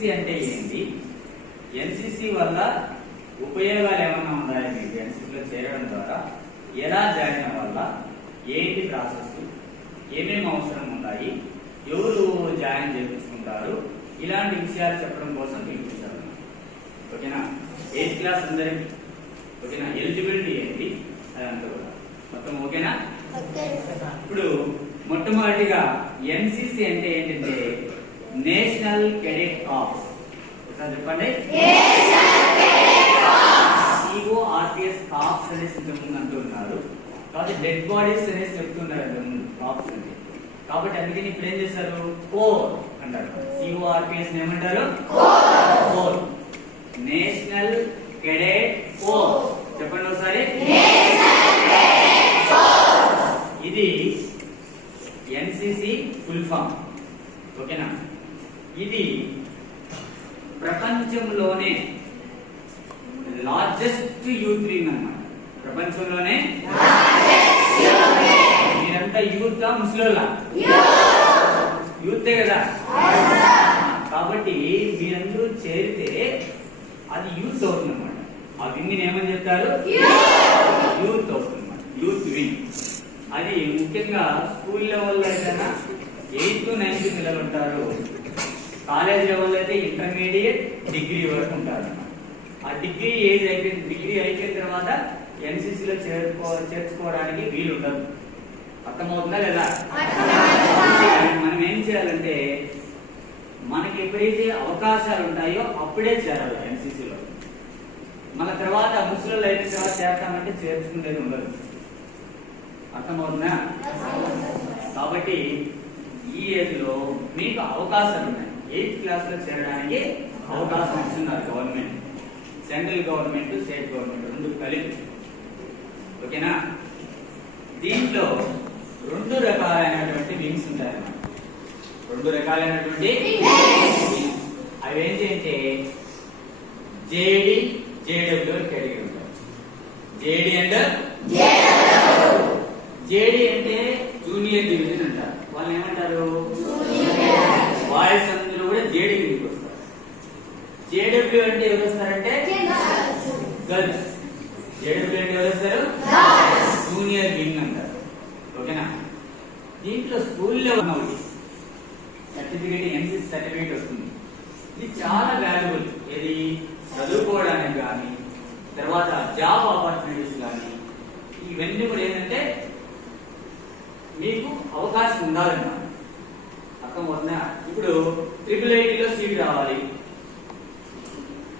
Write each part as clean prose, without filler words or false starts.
NCC అంటే ఏంటి, NCC వల్ల ఉపయోగాలు ఏమన్నా ఉన్నాయా, మీకు ఎన్సిసిలో చేరడం ద్వారా ఎలా జాయిన్ వల్ల ఏంటి ప్రాసెస్, ఏమేమి అవసరం ఉన్నాయి, ఎవరు జాయిన్ చేయించుకుంటారు, ఇలాంటి విషయాలు చెప్పడం కోసం పిలిపించారు. ఓకేనా, 8th క్లాస్ అందరికి ఓకేనా, ఎలిజిబిలిటీ ఏంటి అదంతా కూడా మొత్తం ఓకేనా. ఇప్పుడు మొట్టమొదటిగా ఎన్సిసి అంటే ఏంటంటే నేషనల్ కెడెట్ కార్ప్స్. చెప్పండి, సిఓఆర్పిఎస్ కార్ప్స్ అనేసి ఇంతకుముందు అంటున్నారు, కాబట్టి డెడ్ బాడీస్ అనేసి చెప్తున్నారు ఇంతకుముందు కార్ప్స్ అంటే. కాబట్టి అందుకని ఇప్పుడు ఏం చేస్తారు, కోర్ అంటారు. సిఓఆర్పిఎస్ ఏమంటారు, కోర్, నేషనల్ కెడెట్ కోర్. చెప్పండి ఒకసారి, ఇది ఎన్సిసి ఫుల్ ఫామ్. ఓకేనా, ఇది ప్రపంచంలోనే లార్జెస్ట్ యూత్ వింగ్ అన్నమాట. ప్రపంచంలోనే మీరంతా యూత్ ముసలోళ్ళ యూతే కదా, కాబట్టి మీరందరూ చేరితే అది యూత్ అవుతుంది అన్నమాట. ఆ వింగ్ ఏమని చెప్తారు, యూత్ అవుతుంది అన్నమాట, యూత్ వింగ్. అది ముఖ్యంగా స్కూల్ లెవెల్లో అయితే 8th to 9th పిల్లలు ఉంటారు, కాలేజ్ లెవెల్ అయితే ఇంటర్మీడియట్ డిగ్రీ వరకు ఉంటారు. ఆ డిగ్రీ ఏజ్ అయిపోయింది, డిగ్రీ అయిపోయిన తర్వాత ఎన్సిసిలో చేర్చుకోవడానికి వీలు ఉండదు. అర్థమవుతుందా లేదా? మనం ఏం చేయాలంటే మనకి ఎప్పుడైతే అవకాశాలు ఉంటాయో అప్పుడే చేరాలి ఎన్సిసిలో. మన తర్వాత ముసలిలో అయిన తర్వాత చేస్తామంటే చేర్చుకునేది ఉండదు. అర్థమవుతుందా? కాబట్టి ఈ ఏజ్ లో మీకు అవకాశాలు ఉన్నాయి. 8th క్లాస్ లో చేరడానికి అవకాశం ఇస్తున్నారు government, central government, state government రెండు కలిపి. ఓకేనా, దీంట్లో 2 రకాలైనటువంటి వింగ్స్ ఉంటాయి అన్నమాట. 2 రకాలైనటువంటి అవి ఏంటంటే జేడి, జేడబ్ల్యూ కేటగిరీ ఉంటాయి. జేడి అండ్ జేడి అంటే జూనియర్ డివిజన్ అంటారు. వాళ్ళు ఏమంటారు, బాయ్స్ అందరూ కూడా జేడి వింగ్కి వస్తారు. జేడబ్ల్యూ అంటే ఎవరు వస్తారంటే గర్ల్స్. జేడబ్ల్యూ అంటే ఎవరు వస్తారు, జూనియర్ వింగ్ అంటారు. ఓకేనా, దీంట్లో స్కూల్లో ఉన్న సర్టిఫికేట్, ఎన్సిసి సర్టిఫికేట్ వస్తుంది. ఇది చాలా వాల్యుబుల్. ఇది చదువుకోవడానికి కానీ, తర్వాత జాబ్ ఆపర్చునిటీస్ కానీ, ఇవన్నీ కూడా ఏంటంటే మీకు అవకాశం ఉండాలన్నమాట. అర్థమవుతుందా? ఇప్పుడు IIITలో సీట్ రావాలి,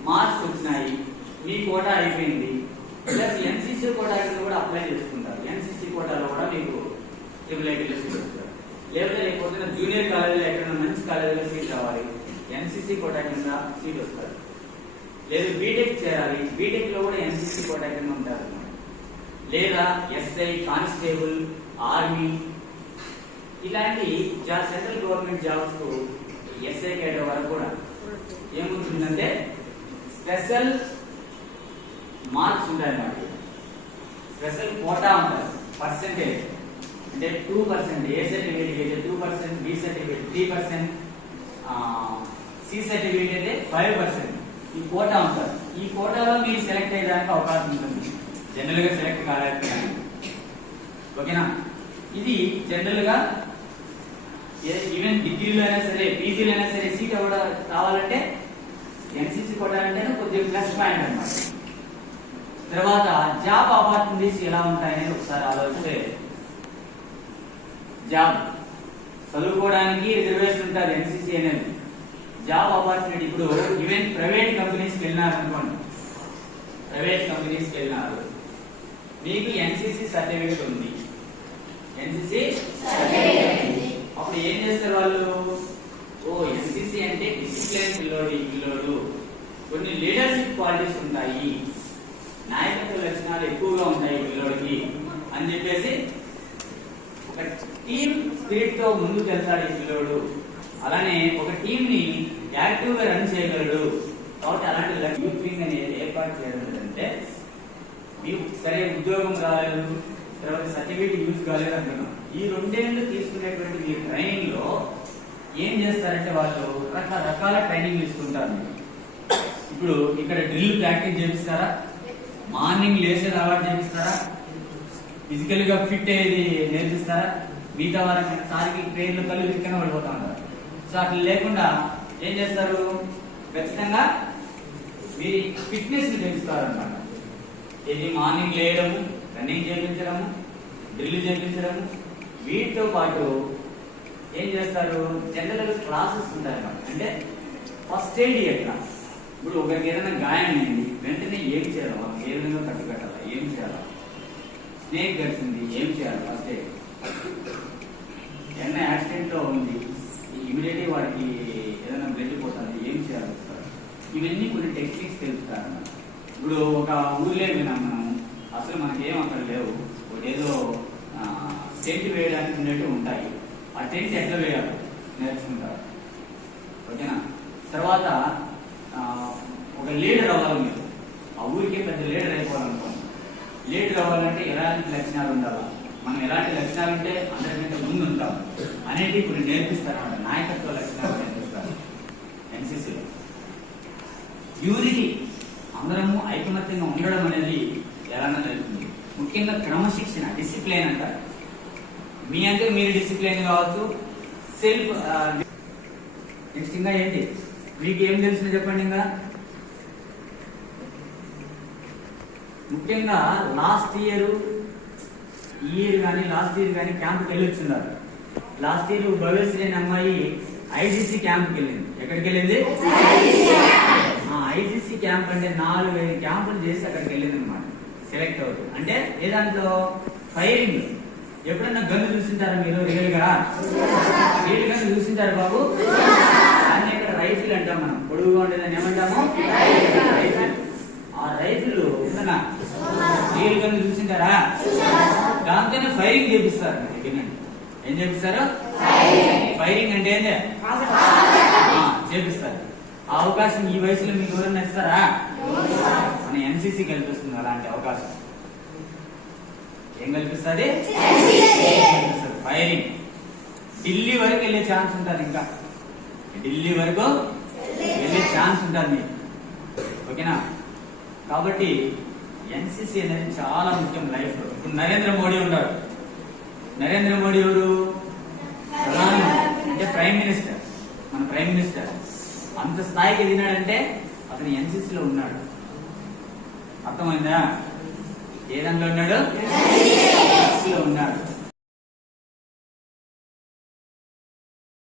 మార్క్స్ వచ్చినాయి, మీ కోటా అయిపోయింది, ప్లస్ ఎన్సిసి కోటా కూడా అప్లై చేసుకుంటారు. ఎన్సిసి కోటాలో కూడా మీకు IIITలో సీట్ వస్తారు. లేకపోతే జూనియర్ కాలేజీలో ఎక్కడైనా మంచి కాలేజీలో సీట్ రావాలి, ఎన్సిసి కోటా కింద సీట్ వస్తారు. లేదు బీటెక్ చేయాలి, బీటెక్ లో కూడా ఎన్సిసి కోటా కింద ఉంటారు. లేదా ఎస్ఐ, కానిస్టేబుల్, ఆర్మీ ఇలాంటి సెంట్రల్ గవర్నమెంట్ జాబ్స్ కు ఎస్ఐ కేటర్ వరకు కూడా ఏముంటుందంటే స్పెషల్ మార్క్స్ ఉంటాయి అన్నమాట. స్పెషల్ కోటా ఉంటుంది, పర్సెంటేజ్ అంటే 2%, ఏ సర్టిఫికేట్ అయితే 2%, బి సర్టిఫికేట్ 3%, సి సర్టిఫికేట్ అయితే 5%. ఈ కోటా ఉంటుంది. ఈ కోటాలో మీరు సెలెక్ట్ అయ్యడానికి అవకాశం ఉంటుంది, జనరల్ గా సెలెక్ట్ కాలేకపోయినా. ఓకేనా, ఇది జనరల్ గా ఈవెన్ డిగ్రీలో అయినా సరే, పీజీలో అయినా సరే సీట్ కావాలంటే ఎన్సిసి కోటా అంటే కొద్దిగా ప్లస్ పాయింట్ అన్నమాట. తర్వాత జాబ్ ఆపర్చునిటీస్ ఎలా ఉంటాయనేది ఒకసారి ఆలోచిస్తే, జాబ్ చదువుకోవడానికి రిజర్వేషన్ ఉంటుంది ఎన్సిసి అనేది. జాబ్ ఆపర్చునిటీ ఇప్పుడు ఈవెన్ ప్రైవేట్ కంపెనీస్కి వెళ్ళినారు అనుకోండి, ప్రైవేట్ కంపెనీస్కి వెళ్ళినారు, మీకు ఎన్సిసి సర్టిఫికేట్ ఉంది, ఎన్సిసి అప్పుడు ఏం చేస్తారు వాళ్ళు, ఎన్సిసి అంటే డిసిప్లిన్ పిల్లోడు, కొన్ని లీడర్షిప్ క్వాలిటీస్ ఉంటాయి, నాయకత్వ లక్షణాలు ఎక్కువగా ఉంటాయి పిల్లోడికి అని చెప్పేసి ఒక టీమ్ స్పిరిట్ తో ముందుకు వెళ్తాడు ఈ పిల్లోడు. అలానే ఒక టీమ్ ని యాక్టివ్ గా రన్ చేయగలడు. కాబట్టి అలాంటి యూత్ వింగ్ అనేది ఏర్పాటు చేయడం అంటే, మీకు సరే ఉద్యోగం రాలేదు, తర్వాత సర్టిఫికేట్ యూజ్ కాలేదు అంటున్నాం. ఈ 2 ఏళ్ళు తీసుకునేటువంటి మీ ట్రైనింగ్ లో ఏం చేస్తారంటే వాళ్ళు రకరకాల ట్రైనింగ్ ఇస్తుంటారు. ఇప్పుడు ఇక్కడ డ్రిల్ ప్రాక్టీస్ చేపిస్తారా, మార్నింగ్ లేసేది అలవాటు చేపిస్తారా, ఫిజికల్ గా ఫిట్ అయ్యేది నేర్పిస్తారా, మిగతా వాళ్ళకి సారికి ట్రైన్లు కళ్ళు విక్కన పడిపోతా ఉంటారు. సో అట్లా లేకుండా ఏం చేస్తారు, ఖచ్చితంగా మీ ఫిట్నెస్ ని పెంచుతారు అన్నమాట. ఇది మార్నింగ్ లేయడము, రన్నింగ్ చేయించడము, డ్రిల్ చేయించడము, వీటితో పాటు ఏం చేస్తారు, జనరల్ క్లాసెస్ ఉంటాయి అన్నమాట. అంటే ఫస్ట్ ఎయిడ్ ఎట్లా, ఇప్పుడు ఒకరికి ఏదైనా గాయం అయింది వెంటనే ఏం చేయాలి, వాళ్ళకి ఏ విధంగా కట్టుకట్టాలా, ఏం చేయాలా, స్నేక్ గడిచింది ఏం చేయాలి, ఫస్ట్ ఎయిడ్ ఏదైనా యాక్సిడెంట్ లో ఉంది ఇమీడియట్లీ వాడికి ఏదైనా బ్లడ్ పోతుంది ఏం చేయాలి, ఇవన్నీ కొన్ని టెక్నిక్స్ తెలుపుతారు అన్నమాట. ఇప్పుడు ఒక ఊర్లో విన్నాం మనం, అసలు మనకేం అక్కడ లేవు, ఏదో టెంట్ వేయడానికి ఉన్నట్టు ఉంటాయి, ఆ టెంట్ ఎట్లా వేయాలి నేర్చుకుంటారు. ఓకేనా, తర్వాత ఒక లీడర్ అవ్వాలి మీరు, ఆ ఊరికి పెద్ద లీడర్ అయిపోవాలనుకోండి. లీడర్ అవ్వాలంటే ఎలాంటి లక్షణాలు ఉండాలి, మనం ఎలాంటి లక్షణాలు ఉంటే అందరికంటే ముందు ఉంటాం అనేది ఇప్పుడు నేర్పిస్తారు అన్నమాట. నాయకత్వ లక్షణాలు నేర్పిస్తారు ఎన్సీసీలో. యూనిటీ, అందరము ఐకమత్యంగా ఉండడం అనేది ఎలా నేర్పుతుంది. ముఖ్యంగా క్రమశిక్షణ, డిసిప్లైన్ అంటారు. మీ అంటే మీరు డిసిప్లైన్ కావచ్చు, సెల్ఫ్. నెక్స్ట్ ఇంకా ఏంటి, మీకు ఏం తెలుసు చెప్పండి. ఇంకా ముఖ్యంగా లాస్ట్ ఇయర్ కానీ క్యాంప్కి వెళ్ళి వచ్చిన్నారు. లాస్ట్ ఇయర్ భవ్యశ్రీ అనే అమ్మాయి ఐజీసీ క్యాంప్కి వెళ్ళింది. ఎక్కడికి వెళ్ళింది? ఐజీసీ క్యాంప్ అంటే 4-5 క్యాంపులు చేసి అక్కడికి వెళ్ళింది అనమాట. సెలెక్ట్ అవుతుంది అంటే ఏ దాంట్లో, ఫైరింగ్. ఎప్పుడన్నా గన్ను చూసింటారా మీరు? రియల్ గన్ను చూసింటారు బాబు. దాన్ని ఇక్కడ రైఫిల్ అంటాం మనం, పొడుగుగా ఉండేదాన్ని ఏమంటాము? రైఫిల్. ఆ రైఫిల్ ఉందన్నా, రియల్ గన్ను చూసింటారా? దాంతోనే ఫైరింగ్ చేపిస్తారు. ఏం చేపిస్తారు? ఫైరింగ్ అంటే ఏంటి చేపిస్తారు. ఆ అవకాశం ఈ వయసులో మీకు ఎవరైనా ఇస్తారా? మన ఎన్సీసీ కల్పిస్తుంది అలాంటి అవకాశం. ఏం కల్పిస్తుంది? ఫైరింగ్. ఢిల్లీ వరకు వెళ్ళే ఛాన్స్ ఉంటుంది. ఇంకా ఢిల్లీ వరకు వెళ్ళే ఛాన్స్ ఉంటుంది మీకు. ఓకేనా, కాబట్టి ఎన్సీసీ అనేది చాలా ముఖ్యం లైఫ్ లో. ఇప్పుడు నరేంద్ర మోడీ ఉన్నారు. నరేంద్ర మోడీ ఎవరు? ప్రధానమంత్రి అంటే ప్రైమ్ మినిస్టర్, మన ప్రైమ్ మినిస్టర్. అంత స్థాయికి ఎదిగినాడంటే అతను ఎన్సీసీలో ఉన్నాడు. అర్థమైందా? ఏ దాంట్లో ఉన్నాడు? ఎన్సీసీలో ఉన్నాడు.